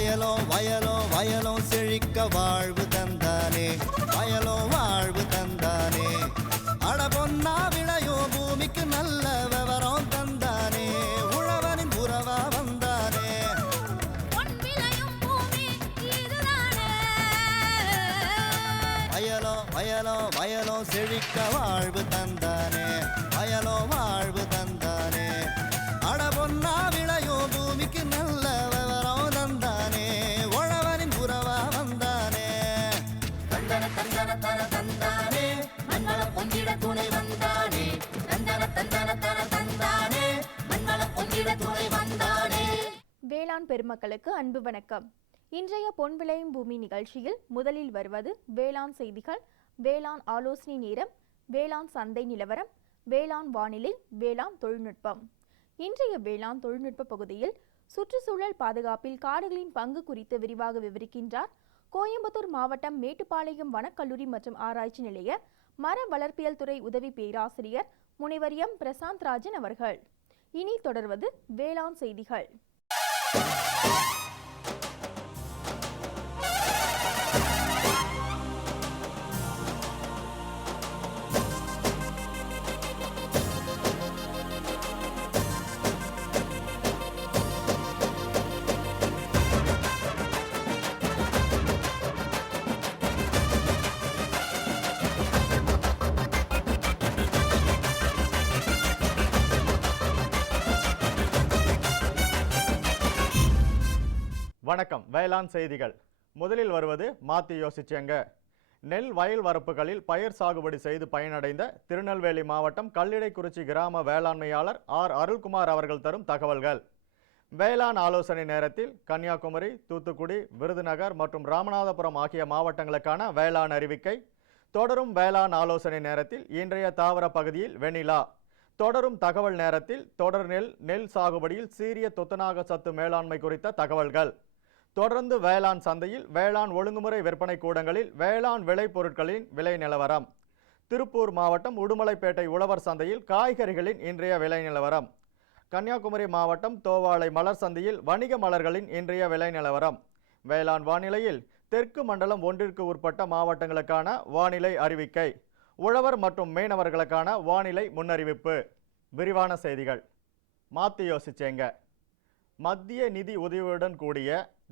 வயலோ வயலோ வயலோ செழிக்க வாழ்வு தந்தானே, வயலோ வாழ்வு தந்தானே. அட பொன்னா விளையோ பூமிக்கு நல்ல விவரம் தந்தானே, உழவனின் உறவா வந்தானே. வயலோ வயலோ வயலோ செழிக்க வாழ்வு தந்தானே, வயலோ வாழ்வு தந்தானே. அட பொன்னா விளையோ பூமிக்கு நல்ல விவரம் தந்தானே, உழவனின் உறவா வந்தானே. தந்தன தந்தன தன தந்தானே, மங்களம் பொங்கிட துணை வந்தானே. தந்தன தந்தன தன தந்தானே, மங்களம் பொங்கிட துணை வந்தானே. வேளாண் பெருமக்களுக்கு அன்பு வணக்கம். இன்றைய பொன் விளையும் பூமி நிகழ்ச்சியில் முதலில் வருவது வேளாண் செய்திகள், வேளாண் ஆலோசனை நேரம், வேளாண் சந்தை நிலவரம், வேளாண் வானிலை, வேளாண் தொழில்நுட்பம். இன்றைய வேளாண் தொழில்நுட்ப பகுதியில் சுற்றுச்சூழல் பாதுகாப்பில் காடுகளின் பங்கு குறித்து விரிவாக விவரிக்கின்றார் கோயம்புத்தூர் மாவட்டம் மேட்டுப்பாளையம் வனக்கல்லூரி மற்றும் ஆராய்ச்சி நிலைய மர வளர்ப்பியல் துறை உதவி பேராசிரியர் முனைவர் எம் பிரசாந்த் ராஜன் அவர்கள். இனி தொடர்வது வேளாண் செய்திகள். வணக்கம். வேளாண் செய்திகள். முதலில் வருவது மாத்தி யோசிச்சேங்க. நெல் வயல் வரப்புகளில் பயிர் சாகுபடி செய்து பயனடைந்த திருநெல்வேலி மாவட்டம் கல்லிடைக்குறிச்சி கிராம வேளாண்மையாளர் ஆர் அருள்குமார் அவர்கள் தரும் தகவல்கள். வேளாண் ஆலோசனை நேரத்தில் கன்னியாகுமரி, தூத்துக்குடி, விருதுநகர் மற்றும் ராமநாதபுரம் ஆகிய மாவட்டங்களுக்கான வேளாண் அறிவிக்கை. தொடரும் வேளாண் ஆலோசனை நேரத்தில் இன்றைய தாவர பகுதியில் வெண்ணிலா. தொடரும் தகவல் நேரத்தில் தொடர் நெல் சாகுபடியில் சீரிய துத்தநாக சத்து மேலாண்மை குறித்த தகவல்கள். தொடர்ந்து வேளாண் சந்தையில் வேளாண் ஒழுங்குமுறை விற்பனை கூடங்களில் வேளாண் விளைபொருட்களின் விலை நிலவரம். திருப்பூர் மாவட்டம் உடுமலைப்பேட்டை உழவர் சந்தையில் காய்கறிகளின் இன்றைய விலை நிலவரம். கன்னியாகுமரி மாவட்டம் தோவாளை மலர் சந்தையில் வணிக மலர்களின் இன்றைய விலை நிலவரம். வேளாண் வானிலையில் தெற்கு மண்டலம் ஒன்றிற்கு உட்பட்ட மாவட்டங்களுக்கான வானிலை அறிவிக்கை. உழவர் மற்றும் மீனவர்களுக்கான வானிலை முன்னறிவிப்பு. விரிவான செய்திகள். மாத்தி யோசிச்சேங்க. மத்திய நிதி உதவியுடன் கூடிய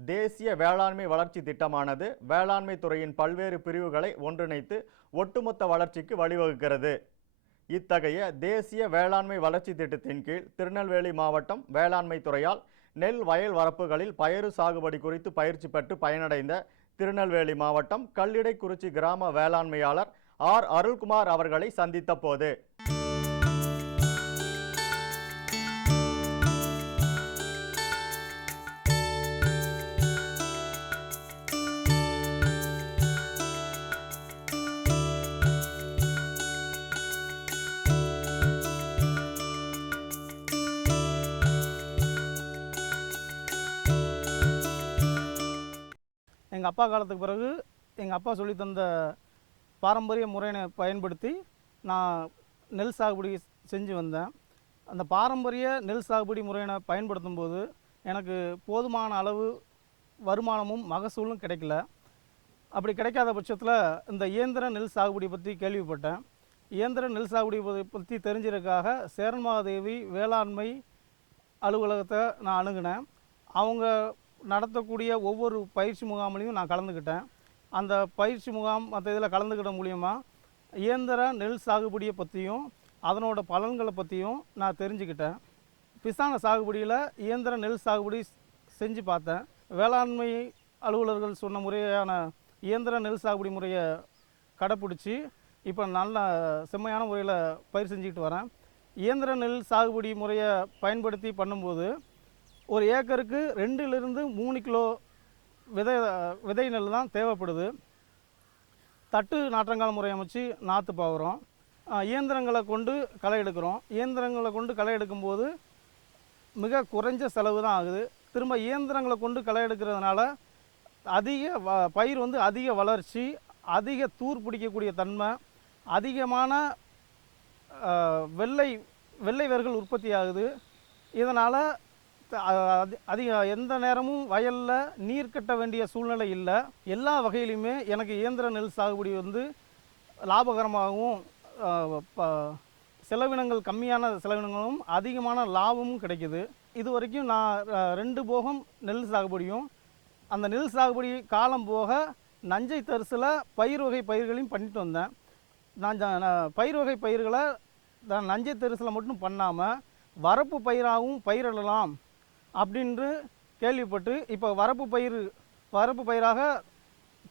தேசிய வேளாண்மை வளர்ச்சி திட்டமானது வேளாண்மை துறையின் பல்வேறு பிரிவுகளை ஒன்றிணைத்து ஒட்டுமொத்த வளர்ச்சிக்கு வழிவகுக்கிறது. இத்தகைய தேசிய வேளாண்மை வளர்ச்சி திட்டத்தின் கீழ் திருநெல்வேலி மாவட்டம் வேளாண்மை துறையால் நெல் வயல் வரப்புகளில் பயிர் சாகுபடி குறித்து பயிற்சி பெற்று பயனடைந்த திருநெல்வேலி மாவட்டம் கல்லிடைக்குறிச்சி கிராம வேளாண்மையாளர் ஆர் அருள்குமார் அவர்களை சந்தித்த போது எங்கள் அப்பா காலத்துக்கு பிறகு எங்கள் அப்பா சொல்லி தந்த பாரம்பரிய முறையினை பயன்படுத்தி நான் நெல் சாகுபடி செஞ்சு வந்தேன். அந்த பாரம்பரிய நெல் சாகுபடி முறையினை பயன்படுத்தும் போது எனக்கு போதுமான அளவு வருமானமும் மகசூலும் கிடைக்கல. அப்படி கிடைக்காத பட்சத்தில் இந்த இயந்திர நெல் சாகுபடி பற்றி கேள்விப்பட்டேன். இயந்திர நெல் சாகுபடி பற்றி தெரிஞ்சதுக்காக சேரன்மாதேவி வேளாண்மை அலுவலகத்தை நான் அணுகினேன். அவங்க நடத்தக்கூடிய ஒவ்வொரு பயிற்சி முகாமிலையும் நான் கலந்துக்கிட்டேன். அந்த பயிற்சி முகாம் மற்ற இதில் கலந்துக்கிட்ட மூலியமாக இயந்திர நெல் சாகுபடியை பற்றியும் அதனோட பலன்களை பற்றியும் நான் தெரிஞ்சுக்கிட்டேன். பிசான சாகுபடியில் இயந்திர நெல் சாகுபடி செஞ்சு பார்த்தேன். வேளாண்மை அலுவலர்கள் சொன்ன முறையான இயந்திர நெல் சாகுபடி முறையை கடைப்பிடிச்சி இப்போ நல்ல செம்மையான முறையில் பயிர் செஞ்சுக்கிட்டு வரேன். இயந்திர நெல் சாகுபடி முறையை பயன்படுத்தி பண்ணும்போது ஒரு ஏக்கருக்கு 2லிருந்து 3 கிலோ விதை நெல் தான் தேவைப்படுது. தட்டு நாற்றங்கால் முறை அமைச்சு நாற்று பாவுறோம். இயந்திரங்களை கொண்டு களை எடுக்கிறோம். இயந்திரங்களை கொண்டு களை எடுக்கும்போது மிக குறைஞ்ச செலவு தான் ஆகுது. திரும்ப இயந்திரங்களை கொண்டு களை எடுக்கிறதுனால பயிர் அதிக வளர்ச்சி, அதிக தூர் பிடிக்கக்கூடிய தன்மை, அதிகமான வெள்ளை வேர்கள் உற்பத்தி ஆகுது. இதனால் அதிக எந்த நேரமும் வயலில் நீர் கட்ட வேண்டிய சூழ்நிலை இல்லை. எல்லா வகையிலுமே எனக்கு இயந்திர நெல் சாகுபடி வந்து லாபகரமாகவும் செலவினங்கள் கம்மியான செலவினங்களும் அதிகமான லாபமும் கிடைக்குது. இது வரைக்கும் நான் 2 போகம் நெல் சாகுபடியும் அந்த நெல் சாகுபடி காலம் போக நஞ்சை தரிசில் பயிர் வகை பயிர்களையும் பண்ணிட்டு வந்தேன். நான் பயிர் வகை பயிர்களை நஞ்சை தரிசில் மட்டும் பண்ணாமல் வரப்பு பயிராகவும் பயிரிடலாம் அப்படின்று கேள்விப்பட்டு இப்போ வரப்பு பயிராக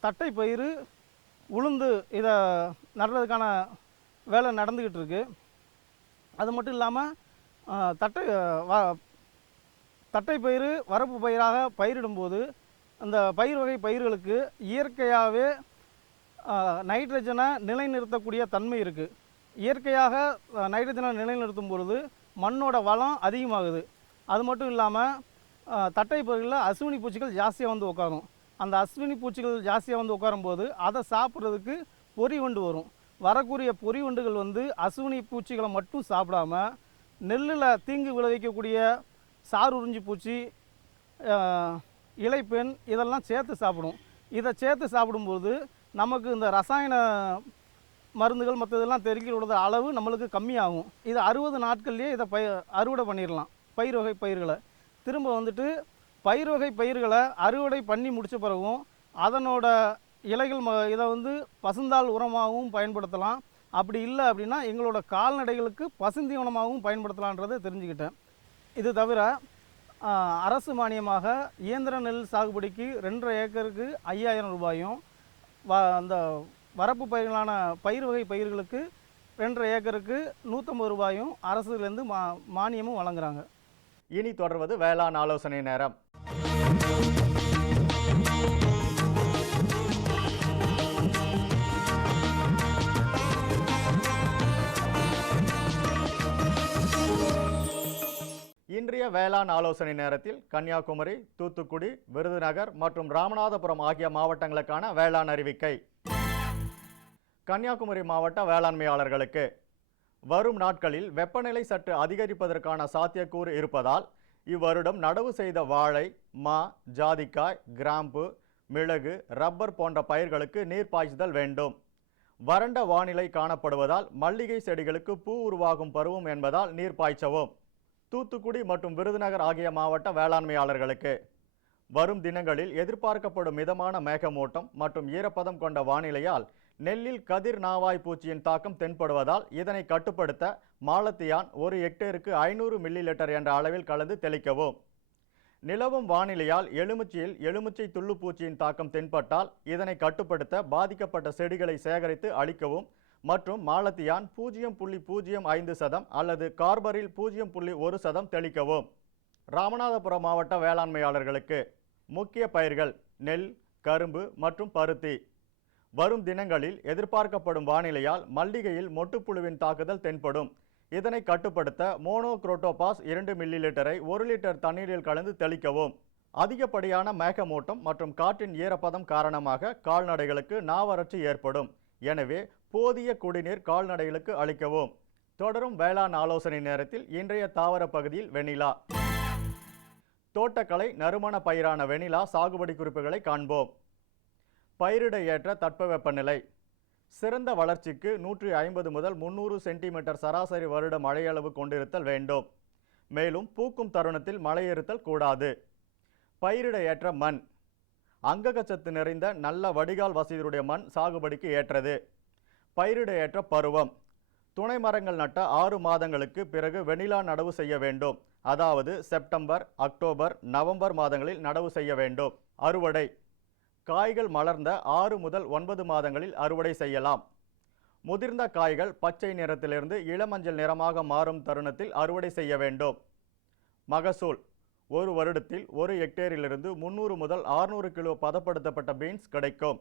தட்டை பயிர், உளுந்து இதை நடுறதுக்கான வேலை நடந்துக்கிட்டு இருக்கு. அது மட்டும் இல்லாமல் தட்டை பயிர் வரப்பு பயிராக பயிரிடும்போது அந்த பயிர் வகை பயிர்களுக்கு இயற்கையாகவே நைட்ரஜனை நிலைநிறுத்தக்கூடிய தன்மை இருக்குது. இயற்கையாக நைட்ரஜனை நிலைநிறுத்தும் பொழுது மண்ணோட வளம் அதிகமாகுது. அது மட்டும் இல்லாமல் தட்டை பயிர்களில் அசுவினி பூச்சிகள் ஜாஸ்தியாக வந்து உட்காரும். அந்த அஸ்வினி பூச்சிகள் ஜாஸ்தியாக வந்து உட்காரும்போது அதை சாப்பிட்றதுக்கு பொறி வண்டு வரும். வரக்கூடிய பொறி வண்டுகள் வந்து அசுவினி பூச்சிகளை மட்டும் சாப்பிடாம நெல்லில் தீங்கு விளைவிக்கக்கூடிய சாறு உறிஞ்சி பூச்சி, இலைப்பெண் இதெல்லாம் சேர்த்து சாப்பிடும். இதை சேர்த்து சாப்பிடும்போது நமக்கு இந்த ரசாயன மருந்துகள் மற்றதெல்லாம் தெளிக்கிறோட அளவு நம்மளுக்கு கம்மியாகும். இது 60 நாட்கள்லேயே இதை அறுவடை பண்ணிடலாம். பயிர் வகை பயிர்களை திரும்ப வந்துட்டு பயிர் வகை பயிர்களை அறுவடை பண்ணி முடித்த பிறகும் அதனோட இலைகள் இதை வந்து பசுந்தாள் உரமாகவும் பயன்படுத்தலாம். அப்படி இல்லை அப்படின்னா எங்களோட கால்நடைகளுக்கு பசுந்தீவனமாகவும் பயன்படுத்தலான்றதை தெரிஞ்சுக்கிட்டேன். இது தவிர அரசு மானியமாக இயந்திர நெல் சாகுபடிக்கு 2.5 ஏக்கருக்கு 5000 ரூபாயும், அந்த வரப்பு பயிர்களான பயிர் வகை பயிர்களுக்கு 2.5 ஏக்கருக்கு 150 ரூபாயும் அரசுலேருந்து மானியமும் வழங்குறாங்க. இனி தொடர்வது வேளாண் ஆலோசனை நேரம். இன்றைய வேளாண் ஆலோசனை நேரத்தில் கன்னியாகுமரி, தூத்துக்குடி, விருதுநகர் மற்றும் ராமநாதபுரம் ஆகிய மாவட்டங்களுக்கான வேளாண் அறிவிக்கை. கன்னியாகுமரி மாவட்ட வேளாண்மையாளர்களுக்கு வரும் நாட்களில் வெப்பநிலை சற்று அதிகரிப்பதற்கான சாத்தியக்கூறு இருப்பதால் இவ்வருடம் நடவு செய்த வாழை, மா, ஜாதிக்காய், கிராம்பு, மிளகு, ரப்பர் போன்ற பயிர்களுக்கு நீர் பாய்ச்சுதல் வேண்டும். வறண்ட வானிலை காணப்படுவதால் மல்லிகை செடிகளுக்கு பூ உருவாகும் பருவம் என்பதால் நீர் பாய்ச்சவும். தூத்துக்குடி மற்றும் விருதுநகர் ஆகிய மாவட்ட வேளாண்மையாளர்களுக்கு வரும் தினங்களில் எதிர்பார்க்கப்படும் மிதமான மேகமூட்டம் மற்றும் ஈரப்பதம் கொண்ட வானிலையால் நெல்லில் கதிர் நாவாய் பூச்சியின் தாக்கம் தென்படுவதால் இதனை கட்டுப்படுத்த மாலத்தியான் 1 ஹெக்டேருக்கு 500 மில்லி லிட்டர் என்ற அளவில் கலந்து தெளிக்கவும். நிலவும் வானிலையால் எலுமிச்சையில் எலுமிச்சை துள்ளு பூச்சியின் தாக்கம் தென்பட்டால் இதனை கட்டுப்படுத்த பாதிக்கப்பட்ட செடிகளை சேகரித்து அழிக்கவும் மற்றும் மாலத்தியான் 0.05% அல்லது கார்பரில் 0.1% தெளிக்கவும். ராமநாதபுரம் மாவட்ட வேளாண்மையாளர்களுக்கு முக்கிய பயிர்கள் நெல், கரும்பு மற்றும் பருத்தி. வரும் தினங்களில் எதிர்பார்க்கப்படும் வானிலையால் மல்லிகையில் மொட்டுப்புழுவின் தாக்குதல் தென்படும். இதனை கட்டுப்படுத்த மோனோக்ரோட்டோபாஸ் 2 மில்லி லிட்டரை 1 லிட்டர் தண்ணீரில் கலந்து தெளிக்கவும். அதிகப்படியான மேகமூட்டம் மற்றும் காற்றின் ஈரப்பதம் காரணமாக கால்நடைகளுக்கு நாவறட்சி ஏற்படும். எனவே போதிய குடிநீர் கால்நடைகளுக்கு அளிக்கவும். தொடரும் வேளாண் ஆலோசனை நேரத்தில் இன்றைய தாவர பகுதியில் வெண்ணிலா. தோட்டக்கலை நறுமண பயிரான வெண்ணிலா சாகுபடி குறிப்புகளை காண்போம். பயிரிட ஏற்ற தட்பவெப்பநிலை. சிறந்த வளர்ச்சிக்கு 150 முதல் 300 சென்டிமீட்டர் சராசரி வருட மழையளவு கொண்டிருத்தல் வேண்டும். மேலும் பூக்கும் தருணத்தில் மழையிருத்தல் கூடாது. பயிரிட ஏற்ற மண். அங்ககச்சத்து நிறைந்த நல்ல வடிகால் வசதியுடைய மண் சாகுபடிக்கு ஏற்றது. பயிரிட ஏற்ற பருவம். துணை மரங்கள் நட்ட 6 மாதங்களுக்கு பிறகு வெண்ணிலா நடவு செய்ய வேண்டும். அதாவது செப்டம்பர், அக்டோபர், நவம்பர் மாதங்களில் நடவு செய்ய வேண்டும். அறுவடை. காய்கள் மலர்ந்த 6 முதல் 9 மாதங்களில் அறுவடை செய்யலாம். முதிர்ந்த காய்கள் பச்சை நிறத்திலிருந்து இளமஞ்சள் நிறமாக மாறும் தருணத்தில் அறுவடை செய்ய வேண்டும். மகசூல். ஒரு வருடத்தில் 1 ஹெக்டேரிலிருந்து 300 முதல் 600 கிலோ பதப்படுத்தப்பட்ட பீன்ஸ் கிடைக்கும்.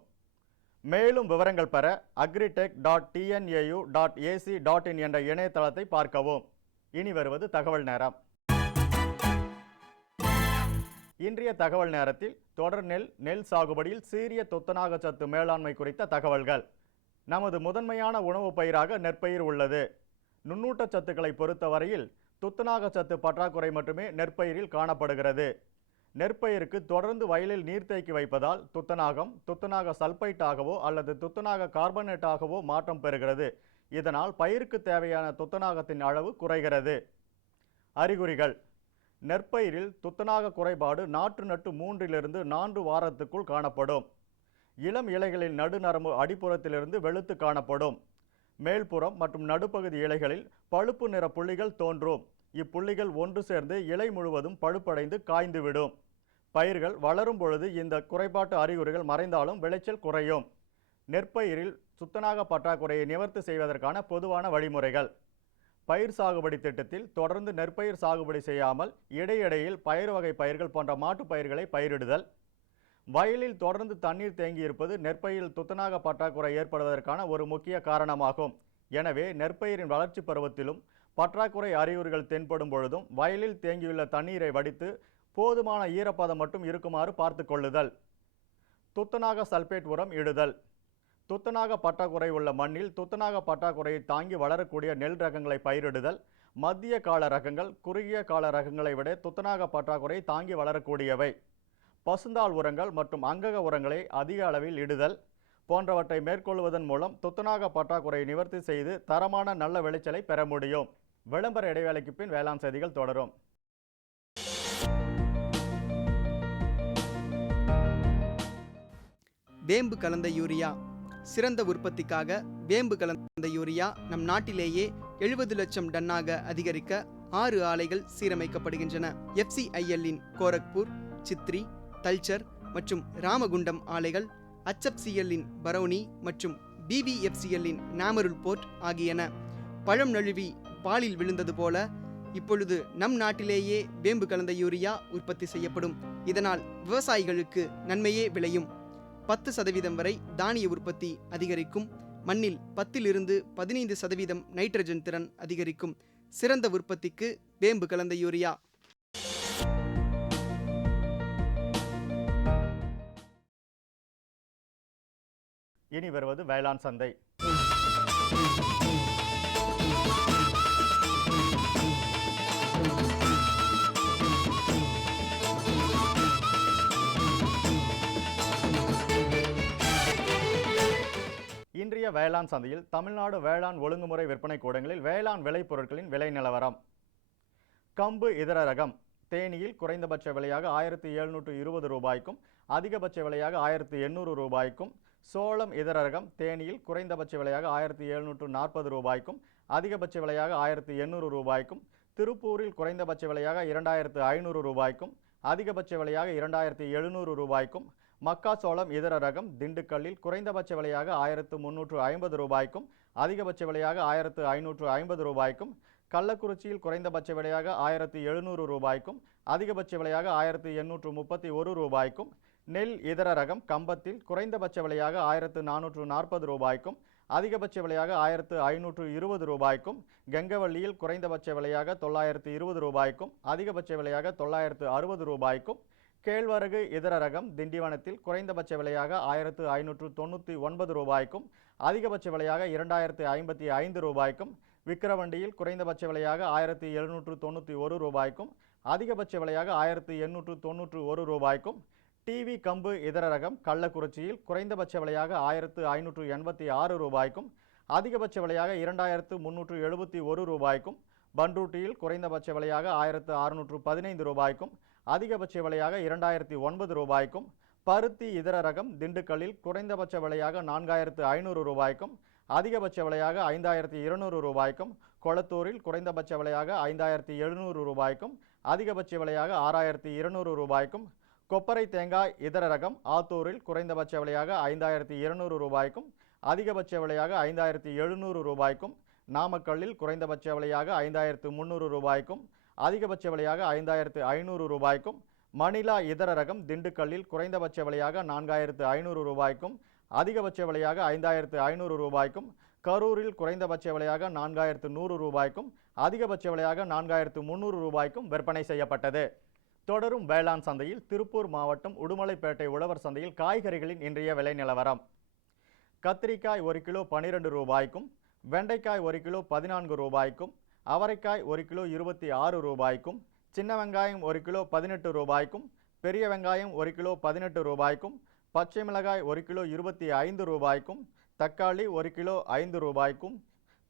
மேலும் விவரங்கள் பெற agritech.tnau.ac.in என்ற இணையதளத்தை பார்க்கவும். இனி வருவது தகவல் நேரம். இன்றைய தகவல் நேரத்தில் தொடர் நெல் சாகுபடியில் சீரிய துத்தநாக சத்து மேலாண்மை குறித்த தகவல்கள். நமது முதன்மையான உணவு பயிராக நெற்பயிர் உள்ளது. நுண்ணூட்ட சத்துக்களை பொறுத்தவரையில் துத்தநாக சத்து பற்றாக்குறை மட்டுமே நெற்பயிரில் காணப்படுகிறது. நெற்பயிருக்கு தொடர்ந்து வயலில் நீர் தேக்கி வைப்பதால் துத்தநாகம் துத்தநாக சல்பைட்டாகவோ அல்லது துத்தநாக கார்பனேட்டாகவோ மாற்றம் பெறுகிறது. இதனால் பயிருக்கு தேவையான துத்தநாகத்தின் அளவு குறைகிறது. அறிகுறிகள்: நெற்பயிரில் துத்தநாக குறைபாடு நாற்று நட்டு 3 to 4 வாரத்துக்குள் காணப்படும். இளம் இலைகளில் நடுநரம்பு அடிப்புறத்திலிருந்து வெளுத்து காணப்படும். மேல்புறம் மற்றும் நடுப்பகுதி இலைகளில் பழுப்பு நிற புள்ளிகள் தோன்றும். இப்புள்ளிகள் ஒன்று சேர்ந்து இலை முழுவதும் பழுப்படைந்து காய்ந்துவிடும். பயிர்கள் வளரும் பொழுது இந்த குறைபாட்டு அறிகுறிகள் மறைந்தாலும் விளைச்சல் குறையும். நெற்பயிரில் துத்தநாக பற்றாக்குறையை நிவர்த்தி செய்வதற்கான பொதுவான வழிமுறைகள்: பயிர் சாகுபடி திட்டத்தில் தொடர்ந்து நெற்பயிர் சாகுபடி செய்யாமல் இடையிடையில் பயிர் வகை பயிர்கள் போன்ற மாட்டுப் பயிர்களை பயிரிடுதல். வயலில் தொடர்ந்து தண்ணீர் தேங்கியிருப்பது நெற்பயிரில் துத்தநாக பற்றாக்குறை ஏற்படுவதற்கான ஒரு முக்கிய காரணமாகும். எனவே நெற்பயிரின் வளர்ச்சி பருவத்திலும் பற்றாக்குறை அறிகுறிகள் தென்படும் பொழுதும் வயலில் தேங்கியுள்ள தண்ணீரை வடித்து போதுமான ஈரப்பதம் மட்டும் இருக்குமாறு பார்த்து கொள்ளுதல். துத்தநாக சல்பேட் உரம் இடுதல். துத்தநாக பற்றாக்குறை உள்ள மண்ணில் துத்தநாக பற்றாக்குறையை தாங்கி வளரக்கூடிய நெல் ரகங்களை பயிரிடுதல். மத்திய கால ரகங்கள் குறுகிய கால ரகங்களை விட துத்தநாக பற்றாக்குறை தாங்கி வளரக்கூடியவை. பசுந்தாள் உரங்கள் மற்றும் அங்கக உரங்களை அதிக அளவில் இடுதல் போன்றவற்றை மேற்கொள்வதன் மூலம் துத்தநாக பற்றாக்குறையை நிவர்த்தி செய்து தரமான நல்ல விளைச்சலை பெற முடியும். விளம்பர இடைவேளைக்கு பின் வேளாண் செய்திகள் தொடரும். வேம்பு கலந்த யூரியா. சிறந்த உற்பத்திக்காக வேம்பு கலந்த யூரியா நம் நாட்டிலேயே 70 லட்சம் டன்னாக அதிகரிக்க 6 ஆலைகள் சீரமைக்கப்படுகின்றன. FCIL-இன் கோரக்பூர், சித்ரி, தல்சர் மற்றும் ராமகுண்டம் ஆலைகள், HFCL-இன் பரௌனி மற்றும் BVFCL-இன் நாமருல் போர்ட் ஆகியன. பழம் நழுவி பாலில் விழுந்தது போல இப்பொழுது நம் நாட்டிலேயே வேம்பு கலந்த யூரியா உற்பத்தி செய்யப்படும். இதனால் விவசாயிகளுக்கு நன்மையே விளையும். 10% வரை தானிய உற்பத்தி அதிகரிக்கும். மண்ணில் 10 to 15% நைட்ரஜன் திறன் அதிகரிக்கும். சிறந்த உற்பத்திக்கு வேம்பு கலந்த யூரியா. இனி வருவது வேளாண் சந்தை. இன்றைய வேளாண் சந்தையில் தமிழ்நாடு வேளாண் ஒழுங்குமுறை விற்பனை கூடங்களில் வேளாண் விளைபொருட்களின் விலை நிலவரம். கம்பு இதர ரகம் தேனியில் குறைந்தபட்ச விலையாக 1720 ரூபாய்க்கும் அதிகபட்ச விலையாக 1800 ரூபாய்க்கும். சோளம் இதர ரகம் தேனியில் குறைந்தபட்ச விலையாக 1740 ரூபாய்க்கும் அதிகபட்ச விலையாக 1800 ரூபாய்க்கும். திருப்பூரில் குறைந்தபட்ச விலையாக 2500 ரூபாய்க்கும் அதிகபட்ச விலையாக 2700 ரூபாய்க்கும். மக்காச்சோளம் இதர ரகம் திண்டுக்கல்லில் குறைந்தபட்ச விலையாக 1350 ரூபாய்க்கும் அதிகபட்ச விலையாக 1550 ரூபாய்க்கும். கள்ளக்குறிச்சியில் குறைந்தபட்ச விலையாக 1700 ரூபாய்க்கும் அதிகபட்ச விலையாக 1831 ரூபாய்க்கும். நெல் இதர ரகம் கம்பத்தில் குறைந்தபட்ச விலையாக 1440 ரூபாய்க்கும் அதிகபட்ச விலையாக 1520 ரூபாய்க்கும். கெங்கவள்ளியில் குறைந்தபட்ச விலையாக 920 ரூபாய்க்கும் அதிகபட்ச விலையாக 960 ரூபாய்க்கும். கேழ்வரகு இதர ரகம் திண்டிவனத்தில் குறைந்தபட்ச விலையாக 1599 ரூபாய்க்கும் அதிகபட்ச விலையாக 2055 ரூபாய்க்கும். விக்கிரவண்டியில் குறைந்தபட்ச விலையாக 1791 ரூபாய்க்கும் அதிகபட்ச விலையாக 1891 ரூபாய்க்கும். டிவி கம்பு இதர ரகம் கள்ளக்குறிச்சியில் குறைந்தபட்ச விலையாக 1586 ரூபாய்க்கும் அதிகபட்ச விலையாக 2371 ரூபாய்க்கும். பன்ருட்டியில் குறைந்தபட்ச விலையாக 1615 ரூபாய்க்கும் அதிகபட்ச விலையாக 2009 ரூபாய்க்கும். பருத்தி இதர ரகம் திண்டுக்கல்லில் குறைந்தபட்ச விலையாக 4500 ரூபாய்க்கும் அதிகபட்ச விலையாக 5200 ரூபாய்க்கும். கொளத்தூரில் குறைந்தபட்ச விலையாக 5700 ரூபாய்க்கும் அதிகபட்ச விலையாக 6200 ரூபாய்க்கும். கொப்பரை தேங்காய் இதர ரகம் ஆத்தூரில் குறைந்தபட்ச விலையாக 5200 ரூபாய்க்கும் அதிகபட்ச விலையாக 5700 ரூபாய்க்கும். நாமக்கல்லில் குறைந்தபட்ச விலையாக 5300 ரூபாய்க்கும் அதிகபட்ச விலையாக 5500 ரூபாய்க்கும். மணிலா இதர ரகம் திண்டுக்கல்லில் குறைந்தபட்ச விலையாக 4500 ரூபாய்க்கும் அதிகபட்ச விலையாக 5500 ரூபாய்க்கும். கரூரில் குறைந்தபட்ச விலையாக 4100 ரூபாய்க்கும் அதிகபட்ச விலையாக 4300 ரூபாய்க்கும் விற்பனை செய்யப்பட்டது. தொடரும் வேளாண் சந்தையில் திருப்பூர் மாவட்டம் உடுமலைப்பேட்டை உழவர் சந்தையில் காய்கறிகளின் இன்றைய விலை நிலவரம். கத்திரிக்காய் 1 கிலோ 12 ரூபாய்க்கும் வெண்டைக்காய் 1 கிலோ 14 ரூபாய்க்கும் அவரைக்காய் 1 கிலோ 26 ரூபாய்க்கும், சின்ன வெங்காயம் 1 கிலோ 18 ரூபாய்க்கும், பெரிய வெங்காயம் 1 கிலோ 18 ரூபாய்க்கும், பச்சை மிளகாய் 1 கிலோ 25 ரூபாய்க்கும், தக்காளி 1 கிலோ 5 ரூபாய்க்கும்,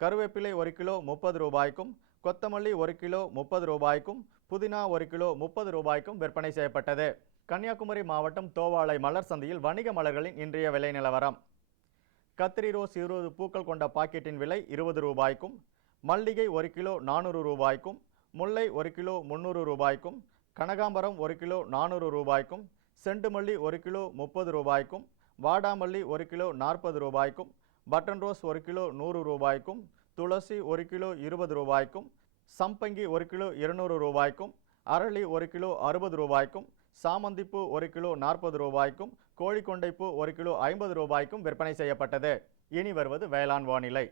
கருவேப்பிலை 1 கிலோ 30 ரூபாய்க்கும், கொத்தமல்லி 1 கிலோ 30 ரூபாய்க்கும், புதினா 1 கிலோ 30 ரூபாய்க்கும் விற்பனை செய்யப்பட்டது. கன்னியாகுமரி மாவட்டம் தோவாளை மலர் சந்தையில் வணிக மலர்களின் இன்றைய விலை நிலவரம். கத்திரி ரோஸ் 20 பூக்கள் கொண்ட பாக்கெட்டின் விலை 20 ரூபாய்க்கும், மல்லிகை 1 கிலோ 400 ரூபாய்க்கும், முல்லை 1 கிலோ 300 ரூபாய்க்கும், கனகாம்பரம் 1 கிலோ 400 ரூபாய்க்கும், செண்டுமல்லி 1 கிலோ 30 ரூபாய்க்கும், வாடாமல்லி 1 கிலோ 40 ரூபாய்க்கும், பட்டன் ரோஸ் 1 கிலோ 100 ரூபாய்க்கும், துளசி 1 கிலோ 20 ரூபாய்க்கும், சம்பங்கி 1 கிலோ 200 ரூபாய்க்கும், அரளி 1 கிலோ 60 ரூபாய்க்கும், சாமந்திப்பூ 1 கிலோ 40 ரூபாய்க்கும், கோழிக்கொண்டைப்பூ 1 கிலோ 50 ரூபாய்க்கும் விற்பனை செய்யப்பட்டது. இனி வருவது வேளாண் வானிலை.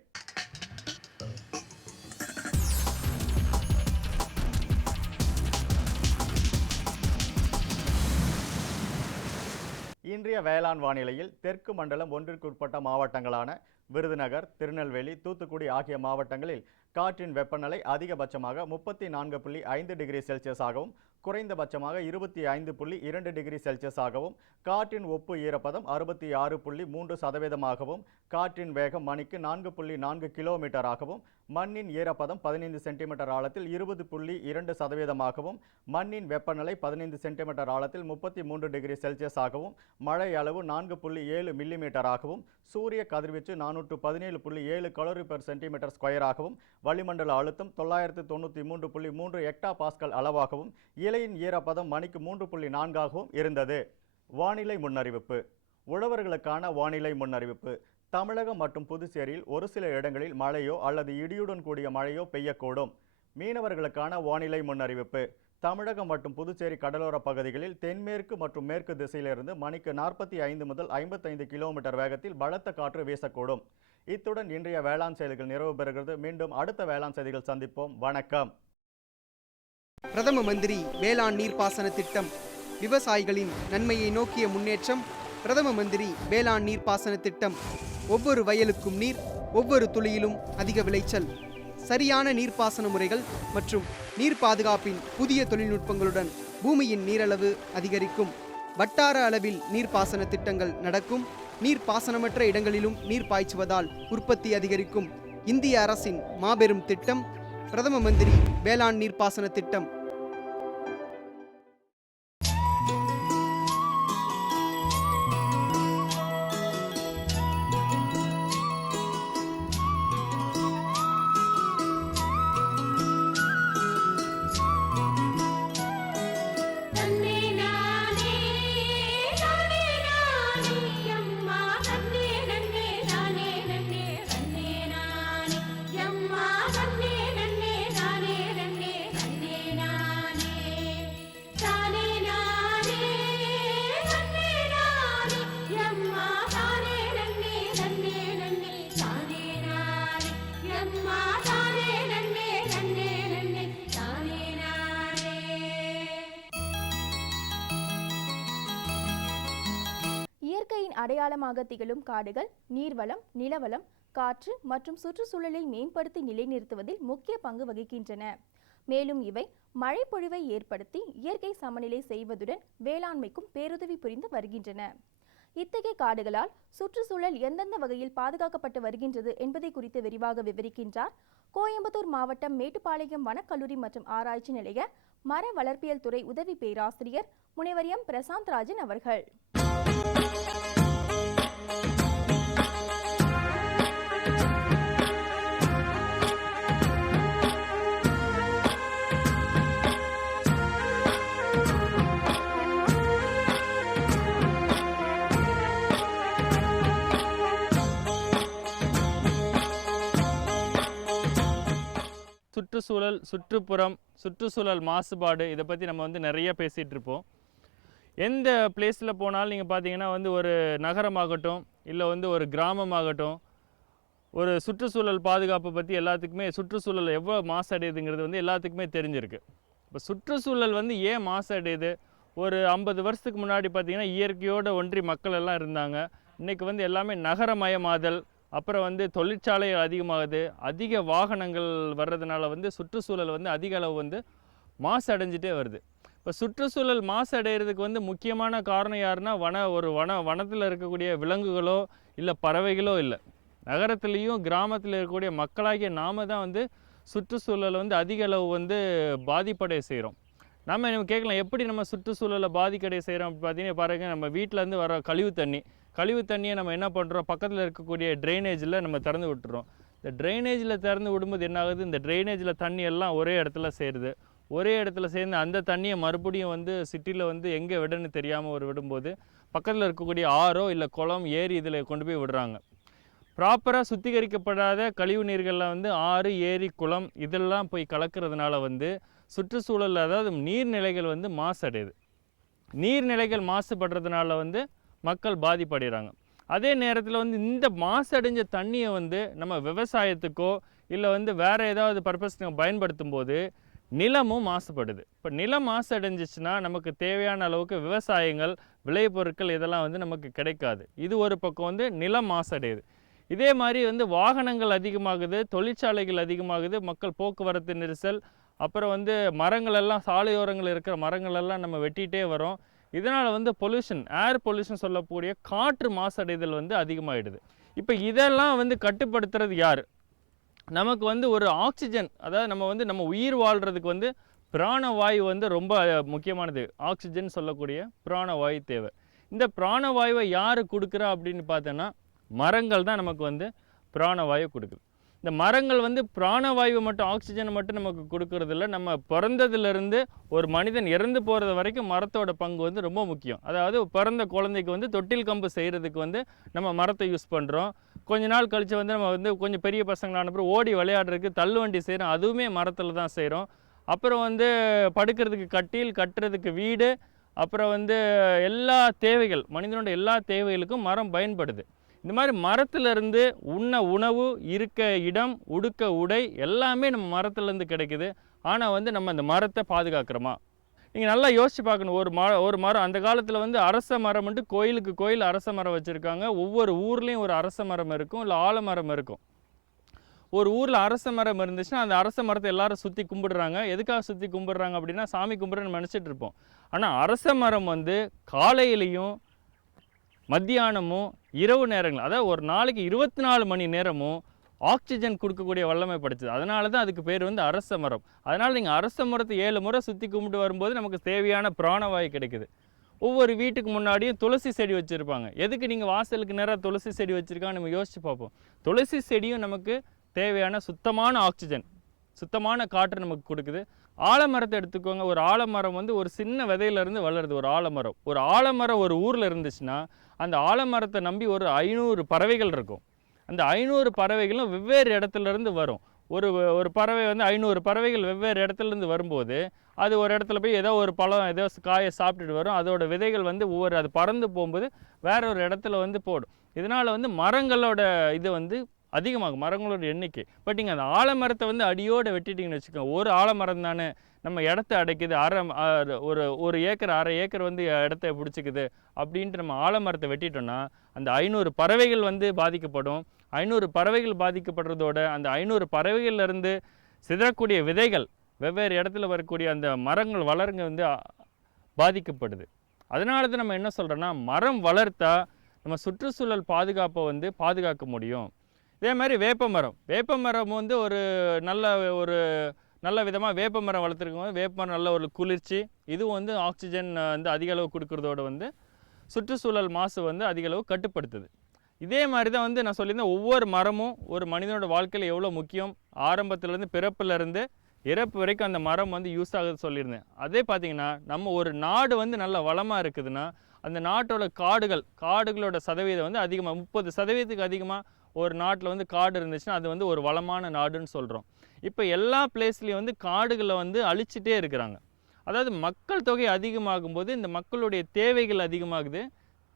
இன்றைய வேளாண் வானிலையில் தெற்கு மண்டலம் ஒன்றிற்குட்பட்ட மாவட்டங்களான விருதுநகர், திருநெல்வேலி, தூத்துக்குடி ஆகிய மாவட்டங்களில் காற்றின் வெப்பநிலை அதிகபட்சமாக 34.5 டிகிரி செல்சியஸாகவும் குறைந்தபட்சமாக 25.2 டிகிரி செல்சியஸாகவும், காற்றின் ஒப்பு ஈரப்பதம் 66.3%ஆகவும், காற்றின் வேகம் மணிக்கு 4.4 கிலோமீட்டராகவும், மண்ணின் ஈரப்பதம் 15 சென்டிமீட்டர் ஆழத்தில் 20.2%ஆகவும், மண்ணின் வெப்பநிலை 15 சென்டிமீட்டர் ஆழத்தில் 33 டிகிரி செல்சியஸாகவும், மழை அளவு 4.7 மில்லிமீட்டராகவும், சூரிய கதிர்வீச்சு 417.7 கலோரி பெர் சென்டிமீட்டர் ஸ்கொயராகவும், வளிமண்டல அழுத்தம் 993.3 ஹெக்டா பாஸ்கல் அளவாகவும், இலையின் ஈரப்பதம் மணிக்கு 3.4ஆகவும் இருந்தது. வானிலை முன்னறிவிப்பு. உழவர்களுக்கான வானிலை முன்னறிவிப்பு. தமிழகம் மற்றும் புதுச்சேரியில் ஒரு சில இடங்களில் மழையோ அல்லது இடியுடன் கூடிய மழையோ பெய்யக்கூடும். மீனவர்களுக்கான வானிலை முன்னறிவிப்பு. தமிழகம் மற்றும் புதுச்சேரி கடலோர பகுதிகளில் தென்மேற்கு மற்றும் மேற்கு திசையிலிருந்து மணிக்கு 45 முதல் 55 கிலோமீட்டர் வேகத்தில் பலத்த காற்று வீசக்கூடும். இத்துடன் இன்றைய வேளாண் செய்திகள் நிறைவு பெறுகிறது. மீண்டும் அடுத்த வேளாண் செய்திகள் சந்திப்போம். வணக்கம். பிரதம மந்திரி வேளாண் நீர்ப்பாசன திட்டம். விவசாயிகளின் நன்மையை நோக்கிய முன்னேற்றம். பிரதம மந்திரி வேளாண் நீர்ப்பாசன திட்டம். ஒவ்வொரு வயலுக்கும் நீர், ஒவ்வொரு துளியிலும் அதிக விளைச்சல். சரியான நீர்ப்பாசன முறைகள் மற்றும் நீர் பாதுகாப்பின் புதிய தொழில்நுட்பங்களுடன் பூமியின் நீரளவு அதிகரிக்கும். வட்டார அளவில் நீர்ப்பாசன திட்டங்கள் நடக்கும். நீர்ப்பாசனமற்ற இடங்களிலும் நீர் பாய்ச்சுவதால் உற்பத்தி அதிகரிக்கும். இந்திய அரசின் மாபெரும் திட்டம் பிரதம மந்திரி வேளாண் நீர்ப்பாசன திட்டம். அடையாளமாக திகழும் காடுகள் நீர்வளம், நிலவளம், காற்று மற்றும் சுற்றுச்சூழலை மேம்படுத்தி நிலைநிறுத்துவதில் முக்கிய பங்கு வகிக்கின்றன. மேலும் இவை மழைப்பொழிவை ஏற்படுத்தி இயற்கை சமநிலை செய்வதுடன் வேளாண்மைக்கும் பேருதவி புரிந்து வருகின்றன. இத்தகைய காடுகளால் சுற்றுச்சூழல் எந்தெந்த வகையில் பாதுகாக்கப்பட்டு வருகின்றது என்பதை குறித்து விரிவாக விவரிக்கின்றார் கோயம்புத்தூர் மாவட்டம் மேட்டுப்பாளையம் வனக்கல்லூரி மற்றும் ஆராய்ச்சி நிலைய மர வளர்ப்பியல் துறை உதவி பேராசிரியர் முனைவர் எம் பிரசாந்த் ராஜன் அவர்கள். சுற்றுச்சூழல், சுற்றுப்புறம், சுற்றுச்சூழல் மாசுபாடு, இதை பற்றி நம்ம நிறைய பேசிகிட்டு இருப்போம். எந்த பிளேஸில் போனாலும் நீங்கள் பார்த்தீங்கன்னா ஒரு நகரமாகட்டும் இல்லை ஒரு கிராமமாகட்டும், ஒரு சுற்றுச்சூழல் பாதுகாப்பை பற்றி எல்லாத்துக்குமே, சுற்றுச்சூழல் எவ்வளோ மாசடையுதுங்கிறது எல்லாத்துக்குமே தெரிஞ்சிருக்கு. இப்போ சுற்றுச்சூழல் ஏன் மாசடையுது? ஒரு 50 வருஷத்துக்கு முன்னாடி பார்த்திங்கன்னா இயற்கையோடு ஒன்றி மக்கள் எல்லாம் இருந்தாங்க. இன்றைக்கி எல்லாமே நகரமயமாதல், அப்புறம் வந்து தொழிற்சாலைகள் அதிகமாகுது, அதிக வாகனங்கள் வர்றதுனால வந்து சுற்றுச்சூழல் வந்து அதிக அளவு வந்து மாசு அடைஞ்சிட்டே வருது. இப்போ சுற்றுச்சூழல் மாசு அடைகிறதுக்கு வந்து முக்கியமான காரணம் யாருன்னா வனத்தில் இருக்கக்கூடிய விலங்குகளோ இல்லை பறவைகளோ இல்லை, நகரத்துலேயும் கிராமத்தில் இருக்கக்கூடிய மக்களாகிய நாம தான் வந்து சுற்றுச்சூழலை வந்து அதிக அளவு வந்து பாதிப்படைய செய்கிறோம். நம்ம கேட்கலாம், எப்படி நம்ம சுற்றுச்சூழலை பாதிக்கடைய செய்கிறோம் அப்படி பார்த்தீங்கன்னா பாருங்கள், நம்ம வீட்டிலேருந்து வர கழிவு தண்ணியை நம்ம என்ன பண்ணுறோம், பக்கத்தில் இருக்கக்கூடிய ட்ரைனேஜில் நம்ம திறந்து விட்டுறோம். இந்த ட்ரைனேஜில் திறந்து விடும்போது என்ன ஆகுது, இந்த ட்ரைனேஜில் தண்ணி எல்லாம் ஒரே இடத்துல சேருது. ஒரே இடத்துல சேர்ந்து அந்த தண்ணியை மறுபடியும் வந்து சிட்டியில் வந்து எங்கே விடன்னு தெரியாமல் விடும்போது பக்கத்தில் இருக்கக்கூடிய ஆறோ இல்லை குளம், ஏரி இதில் கொண்டு போய் விடுறாங்க. ப்ராப்பராக சுத்திகரிக்கப்படாத கழிவு நீர்களில் வந்து ஆறு, ஏரி, குளம் இதெல்லாம் போய் கலக்கிறதுனால வந்து சுற்றுச்சூழல், அதாவது நீர்நிலைகள் வந்து மாசடையுது. நீர்நிலைகள் மாசுபடுறதுனால வந்து மக்கள் பாதிப்படைகிறாங்க. அதே நேரத்தில் வந்து இந்த மாசடைஞ்ச தண்ணியை வந்து நம்ம விவசாயத்துக்கோ இல்லை வந்து வேறு ஏதாவது பர்பஸ் நம்ம பயன்படுத்தும் போது நிலமும் மாசுபடுது. இப்போ நிலம் மாசடைஞ்சிச்சுன்னா நமக்கு தேவையான அளவுக்கு விவசாயங்கள், விளைபொருட்கள் இதெல்லாம் வந்து நமக்கு கிடைக்காது. இது ஒரு பக்கம் வந்து நிலம் மாசடையுது. இதே மாதிரி வந்து வாகனங்கள் அதிகமாகுது, தொழிற்சாலைகள் அதிகமாகுது, மக்கள் போக்குவரத்து நெரிசல், அப்புறம் வந்து மரங்களெல்லாம், சாலையோரங்கள் இருக்கிற மரங்களெல்லாம் நம்ம வெட்டிகிட்டே வரோம். இதனால் வந்து பொல்யூஷன், ஏர் பொல்யூஷன் சொல்லக்கூடிய காற்று மாசடைதல் வந்து அதிகமாகிடுது. இப்போ இதெல்லாம் வந்து கட்டுப்படுத்துறது யார்? நமக்கு வந்து ஒரு ஆக்சிஜன், அதாவது நம்ம உயிர் வாழ்கிறதுக்கு வந்து பிராணவாயு வந்து ரொம்ப முக்கியமானது. ஆக்சிஜன் சொல்லக்கூடிய பிராணவாயு தேவை. இந்த பிராணவாயுவை யார் கொடுக்குறா அப்படின்னு பார்த்தோன்னா மரங்கள் தான் நமக்கு வந்து பிராணவாயு கொடுக்குது. இந்த மரங்கள் வந்து பிராணவாயுவை மட்டும், ஆக்சிஜனை மட்டும் நமக்கு கொடுக்கறதில்ல. நம்ம பிறந்ததுலேருந்து ஒரு மனிதன் இறந்து போகிறது வரைக்கும் மரத்தோட பங்கு வந்து ரொம்ப முக்கியம். அதாவது பிறந்த குழந்தைக்கு வந்து தொட்டில் கம்பு செய்கிறதுக்கு வந்து நம்ம மரத்தை யூஸ் பண்ணுறோம். கொஞ்ச நாள் கழித்து வந்து நம்ம வந்து கொஞ்சம் பெரிய பசங்களான பிறகு ஓடி விளையாடுறதுக்கு தள்ளுவண்டி செய்கிறோம், அதுவுமே மரத்தில் தான் செய்கிறோம். அப்புறம் வந்து படுக்கிறதுக்கு கட்டில், கட்டுறதுக்கு வீடு, அப்புறம் வந்து எல்லா தேவைகள், மனிதனோட எல்லா தேவைகளுக்கும் மரம் பயன்படுது. இந்த மாதிரி மரத்துலேருந்து உண்ண உணவு, இருக்க இடம், உடுக்க உடை எல்லாமே நம்ம மரத்துலேருந்து கிடைக்குது. ஆனால் வந்து நம்ம அந்த மரத்தை பாதுகாக்கிறோமா? நீங்கள் நல்லா யோசிச்சு பார்க்கணும். ஒரு மரம் அந்த காலத்தில் வந்து அரச மரம் வந்து கோயிலுக்கு கோயில் அரச மரம் வச்சுருக்காங்க. ஒவ்வொரு ஊர்லேயும் ஒரு அரச மரம் இருக்கும், இல்லை ஆலமரம் இருக்கும். ஒரு ஊரில் அரச மரம் இருந்துச்சுன்னா அந்த அரச மரத்தை எல்லாரும் சுற்றி கும்பிடுறாங்க. எதுக்காக சுற்றி கும்பிடுறாங்க அப்படின்னா சாமி கும்பிடுறன்னு நினச்சிட்டு இருப்போம். ஆனால் அரச மரம் வந்து காலையிலையும் மத்தியானமும் இரவு நேரங்கள், அதாவது ஒரு நாளைக்கு 24 மணி நேரமும் ஆக்சிஜன் கொடுக்கக்கூடிய வல்லமை படைச்சது. அதனால தான் அதுக்கு பேர் வந்து அரச மரம். அதனால் நீங்கள் அரச மரத்தை 7 முறை சுற்றி கும்பிட்டு வரும்போது நமக்கு தேவையான பிராணவாயு கிடைக்குது. ஒவ்வொரு வீட்டுக்கு முன்னாடியும் துளசி செடி வச்சுருப்பாங்க. எதுக்கு நீங்கள் வாசலுக்கு நேராக துளசி செடி வச்சுருக்கான்னு நம்ம யோசிச்சு பார்ப்போம். துளசி செடியும் நமக்கு தேவையான சுத்தமான ஆக்சிஜன், சுத்தமான காற்று நமக்கு கொடுக்குது. ஆலமரத்தை எடுத்துக்கோங்க. ஒரு ஆலமரம் வந்து ஒரு சின்ன விதையிலேருந்து வளருது. ஒரு ஆலமரம் ஒரு ஊரில் இருந்துச்சுன்னா அந்த ஆலமரத்தை நம்பி ஒரு 500 பறவைகள் இருக்கும். அந்த 500 பறவைகளும் வெவ்வேறு இடத்துலேருந்து வரும். ஒரு பறவை வந்து 500 பறவைகள் வெவ்வேறு இடத்துலேருந்து வரும்போது அது ஒரு இடத்துல போய் ஏதோ ஒரு பழம், ஏதோ காயை சாப்பிட்டுட்டு வரும். அதோட விதைகள் வந்து அது பறந்து போகும்போது வேற ஒரு இடத்துல வந்து போடும். இதனால் வந்து மரங்களோட இது வந்து அதிகமாகும், மரங்களோட எண்ணிக்கை. பட் நீங்கள் அந்த ஆலமரத்தை வந்து அடியோடு வெட்டிட்டிங்கன்னு வச்சுக்கோங்க, ஒரு ஆலமரம் தானே நம்ம இடத்த அடைக்குது, ஒரு ஏக்கர், அரை ஏக்கர் வந்து இடத்த பிடிச்சிக்குது அப்படின்ட்டு நம்ம ஆலமரத்தை வெட்டிட்டோம்னா அந்த 500 பறவைகள் வந்து பாதிக்கப்படும். 500 பறவைகள் பாதிக்கப்படுறதோட அந்த 500 பறவைகள்லேருந்து சிதறக்கூடிய விதைகள், வெவ்வேறு இடத்துல வரக்கூடிய அந்த மரங்கள் வளருங்க வந்து பாதிக்கப்படுது. அதனால தான் நம்ம என்ன சொல்கிறோன்னா, மரம் வளர்த்தா நம்ம சுற்றுச்சூழல் பாதுகாப்பை வந்து பாதுகாக்க முடியும். இதே மாதிரி வேப்பமரம் வந்து ஒரு நல்ல விதமாக வேப்பமரம் வளர்த்துருக்கோம். வேப்பமரம் நல்ல ஒரு குளிர்ச்சி, இதுவும் வந்து ஆக்சிஜன் வந்து அதிக அளவு கொடுக்கறதோட வந்து சுற்றுச்சூழல் மாசு வந்து அதிக அளவு கட்டுப்படுத்துது. இதே மாதிரி தான் வந்து நான் சொல்லியிருந்தேன், ஒவ்வொரு மரமும் ஒரு மனிதனோட வாழ்க்கையில் எவ்வளோ முக்கியம், ஆரம்பத்துலேருந்து பிறப்புலேருந்து இறப்பு வரைக்கும் அந்த மரம் வந்து யூஸ் ஆகுது சொல்லியிருந்தேன். அதே பார்த்திங்கன்னா நம்ம ஒரு நாடு வந்து நல்ல வளமாக இருக்குதுன்னா அந்த நாட்டோட காடுகளோட சதவீதம் வந்து அதிகமாக, 30% அதிகமாக ஒரு நாட்டில் வந்து காடு இருந்துச்சுன்னா அது வந்து ஒரு வளமான நாடுன்னு சொல்கிறோம். இப்போ எல்லா பிளேஸ்லேயும் வந்து காடுகளை வந்து அழிச்சிட்டே இருக்கிறாங்க. அதாவது மக்கள் தொகை அதிகமாகும்போது இந்த மக்களுடைய தேவைகள் அதிகமாகுது.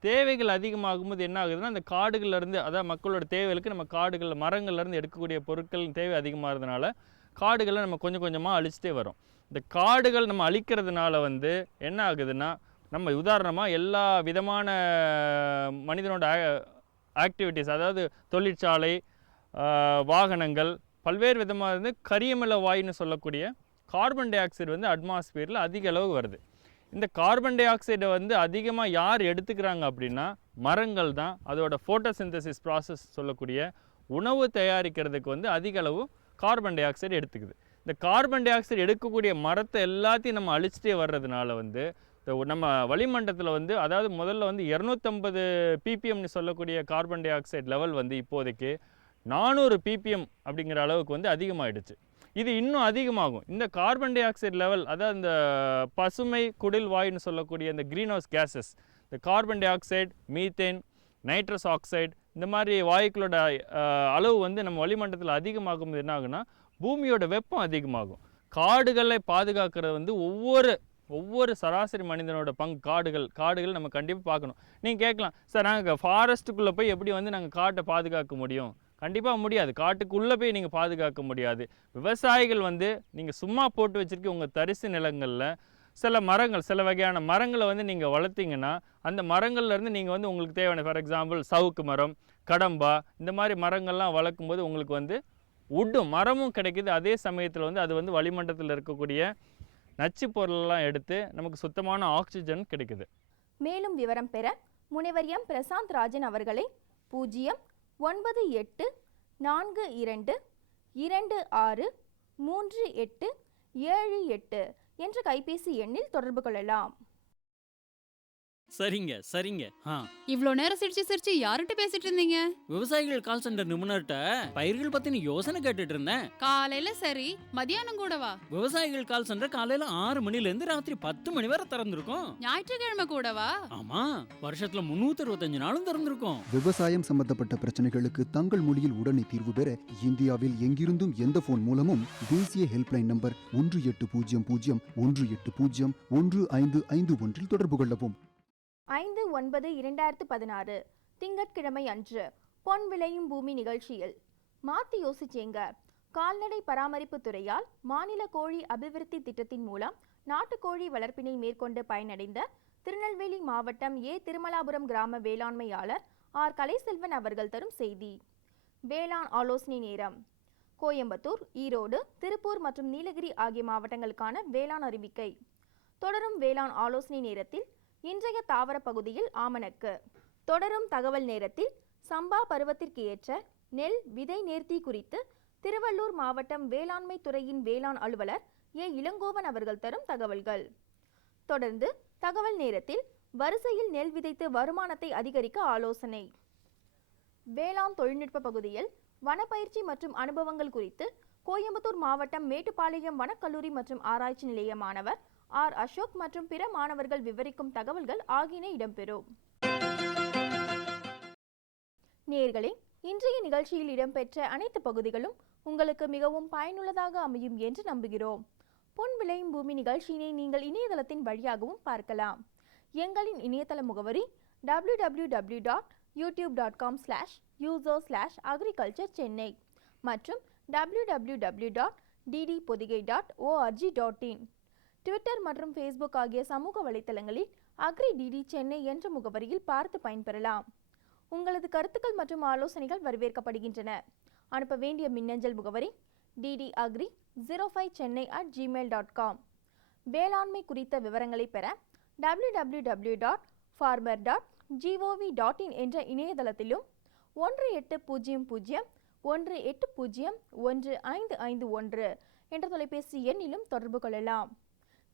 தேவைகள் அதிகமாகும்போது என்ன ஆகுதுன்னா அந்த காடுகள்லேருந்து, அதாவது மக்களோட தேவைகளுக்கு நம்ம மரங்கள்லேருந்து எடுக்கக்கூடிய பொருட்களின் தேவை அதிகமாகிறதுனால காடுகளை நம்ம கொஞ்சம் கொஞ்சமாக அழிச்சிட்டே வரோம். இந்த காடுகள் நம்ம அழிக்கிறதுனால வந்து என்ன ஆகுதுன்னா, நம்ம உதாரணமாக எல்லா விதமான மனிதனோட ஆக்டிவிட்டீஸ், அதாவது தொழிற்சாலை, வாகனங்கள், பல்வேறு விதமாக வந்து கரியமில வாயுன்னு சொல்லக்கூடிய கார்பன் டை ஆக்சைடு வந்து அட்மாஸ்பியரில் அதிக அளவு வருது. இந்த கார்பன் டை ஆக்சைடை வந்து அதிகமாக யார் எடுத்துக்கிறாங்க அப்படின்னா மரங்கள் தான். அதோட ஃபோட்டோசிந்தசிஸ் ப்ராசஸ் சொல்லக்கூடிய உணவு தயாரிக்கிறதுக்கு வந்து அதிக அளவு கார்பன் டை ஆக்சைடு எடுத்துக்குது. இந்த கார்பன் டை ஆக்சைடு எடுக்கக்கூடிய மரத்தை எல்லாத்தையும் நம்ம அழிச்சிட்டே வர்றதுனால வந்து நம்ம வளிமண்டலத்தில் வந்து, அதாவது முதல்ல வந்து 250 ppmனு சொல்லக்கூடிய கார்பன் டை ஆக்சைடு லெவல் வந்து இப்போதைக்கு 400 ppm அப்படிங்கிற அளவுக்கு வந்து அதிகமாகிடுச்சு. இது இன்னும் அதிகமாகும். இந்த கார்பன் டை ஆக்சைடு லெவல், அதாவது இந்த பசுமை குடில் வாயுன்னு சொல்லக்கூடிய இந்த க்ரீன் ஹவுஸ் கேஸஸ், இந்த carbon di oxide, methane, nitrous oxide, இந்த மாதிரி வாயுக்களோட அளவு வந்து நம்ம வளிமண்டலத்தில் அதிகமாகும் போது என்ன ஆகுனா பூமியோட வெப்பம் அதிகமாகும். காடுகளை பாதுகாக்கிறது வந்து ஒவ்வொரு சராசரி மனிதனோட காடுகள் நம்ம கண்டிப்பாக பார்க்கணும். நீங்கள் கேட்கலாம், சார் நாங்கள் ஃபாரஸ்ட்டுக்குள்ளே போய் எப்படி வந்து நாங்கள் காட்டை பாதுகாக்க முடியும்? கண்டிப்பாக முடியாது. காட்டுக்குள்ளே போய் நீங்கள் பாதுகாக்க முடியாது. விவசாயிகள் வந்து நீங்கள் சும்மா போட்டு வச்சுருக்க உங்கள் தரிசு நிலங்களில் சில வகையான மரங்களை வந்து நீங்கள் வளர்த்திங்கன்னா அந்த மரங்கள்லேருந்து நீங்கள் வந்து உங்களுக்கு தேவையான, ஃபார் எக்ஸாம்பிள் சவுக்கு மரம், கடம்பா, இந்த மாதிரி மரங்கள்லாம் வளர்க்கும்போது உங்களுக்கு வந்து மரமும் கிடைக்குது. அதே சமயத்தில் வந்து அது வந்து வளிமண்டலத்தில் இருக்கக்கூடிய நச்சு பொருளெல்லாம் எடுத்து நமக்கு சுத்தமான ஆக்சிஜன் கிடைக்குது. மேலும் விவரம் பெற முனைவர் எம் பிரசாந்த் ராஜன் அவர்களை 09842263878 என்ற கைபேசி எண்ணில் தொடர்பு கொள்ளலாம். சரிங்க. இவ்ளோ நேரம் சிரிச்சு யார்கிட்ட பேசிட்டு இருந்தீங்க? விவசாயிகள் கால் சென்டர் நிபுணர்கிட்ட பயிர்கள் பத்தின யோசனை கேட்டுட்டு இருந்தேன். காலையில சரி, மதியானம் கூடவா? விவசாயிகள் கால் சென்டர் காலையில 6 மணில இருந்து ராத்திரி 10 மணி வரை திறந்திருக்கும். ஞாயிற்றுக்கிழமை கூடவா? ஆமா, வருஷத்துல 365 நாளும் திறந்திருக்கும். விவசாயம் சம்பந்தப்பட்ட பிரச்சனைகளுக்கு தங்கள் மொழியில் உடனே தீர்வு பெற இந்தியாவில் எங்கிருந்தும் எந்த போன் மூலமும் தேசிய ஹெல்ப்லைன் நம்பர் 1800-180-1551 தொடர்பு கொள்ளவும். 5/9/2016 திங்கட்கிழமை அன்று பொன் விளையும் பூமி நிகழ்ச்சியில் மாத்தி யோசிச்சேங்க, கால்நடை பராமரிப்பு துறையால் மாநில கோழி அபிவிருத்தி திட்டத்தின் மூலம் நாட்டுக்கோழி வளர்ப்பினை மேற்கொண்டு பயனடைந்த திருநெல்வேலி மாவட்டம் திருமலாபுரம் கிராம வேளாண்மையாளர் ஆர் கலைசெல்வன் அவர்கள் தரும் செய்தி. வேளாண் ஆலோசனை நேரம். கோயம்புத்தூர், ஈரோடு, திருப்பூர் மற்றும் நீலகிரி ஆகிய மாவட்டங்களுக்கான வேளாண் அறிவிக்கை. தொடரும் வேளாண் ஆலோசனை நேரத்தில் இன்றைய தாவர பகுதியில் ஆமணக்கு. தொடரும் தகவல் நேரத்தில் சம்பா பருவத்திற்கு ஏற்ற நெல் விதை நேர்த்தி குறித்து திருவள்ளூர் மாவட்டம் வேளாண்மை துறையின் வேளாண் அலுவலர் இளங்கோவன் அவர்கள் தரும் தகவல்கள். தொடர்ந்து தகவல் நேரத்தில் வரிசையில் நெல் விதைத்து வருமானத்தை அதிகரிக்க ஆலோசனை. வேளாண் தொழில்நுட்ப பகுதியில் வனப்பயிற்சி மற்றும் அனுபவங்கள் குறித்து கோயம்புத்தூர் மாவட்டம் மேட்டுப்பாளையம் வனக்கல்லூரி மற்றும் ஆராய்ச்சி நிலைய மாணவர் ஆர் அசோக் மற்றும் பிற மாணவர்கள் விவரிக்கும் தகவல்கள் ஆகியன இடம்பெறும். நேயர்களே, இன்றைய நிகழ்ச்சியில் இடம்பெற்ற அனைத்து பகுதிகளும் உங்களுக்கு மிகவும் பயனுள்ளதாக அமையும் என்று நம்புகிறோம். பொன் விளையும் பூமி நிகழ்ச்சியினை நீங்கள் இணையதளத்தின் வழியாகவும் பார்க்கலாம். எங்களின் இணையதள முகவரி www.youtube.com/user/agriculture-chennai மற்றும் www.ddpodigai.org.in. ட்விட்டர் மற்றும் ஃபேஸ்புக் ஆகிய சமூக வலைத்தளங்களில் அக்ரி டிடி சென்னை என்ற முகவரியில் பார்த்து பயன்பெறலாம். உங்களது கருத்துக்கள் மற்றும் ஆலோசனைகள் வரவேற்கப்படுகின்றன. அனுப்ப வேண்டிய மின்னஞ்சல் முகவரி ddagri05chennai@gmail.com. வேளாண்மை குறித்த விவரங்களை பெற www.farmer.gov.in என்ற இணையதளத்திலும் 1800-180-1551 என்ற தொலைபேசி எண்ணிலும் தொடர்பு கொள்ளலாம்.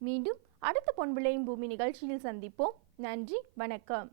மீண்டும் அடுத்த பொன் விளையும் பூமி நிகழ்ச்சியில் சந்திப்போம். நன்றி, வணக்கம்.